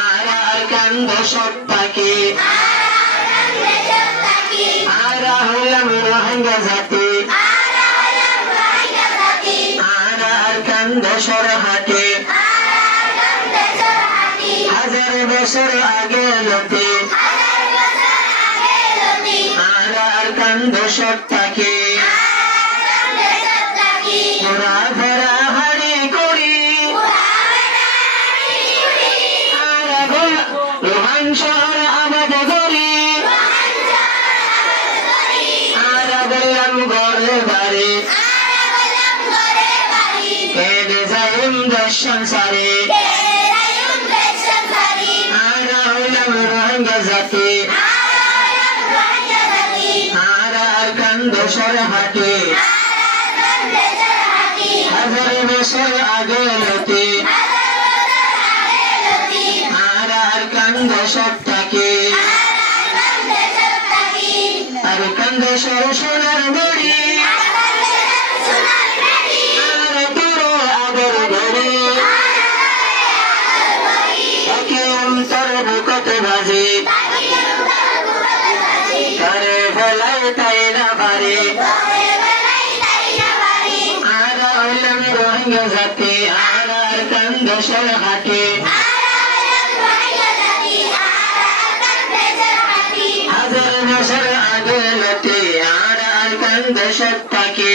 আর কান্দ সব পাখি আর হইলাম রোহিঙ্গা জাতি আর কান্দ সরহাটে হাজার বছর আগে লতে আর কান্দ সব পাখি ওরা ভরা হাড়ি করি রোহান শহর আবাদ করি আর বললাম ঘরে বাড়ি কেড়ে যাইম দর্শন সারে আর হইলাম রোহিঙ্গা জাতি আর কান্দ সরহাটে হাজার বছর আগে লতে আর কান্দ সব থাকে আর কান্দ সর সোনার বাড়ি আর তোর আদর ঘরে তাকে অন্তর বুকত বাজে করে ফেলাই তাই না পারে আর হইলাম রোহিঙ্গা জাতি আর কান্দ সরহাটে হাজার বছর আগে লতে আর কান্দ সব থাকে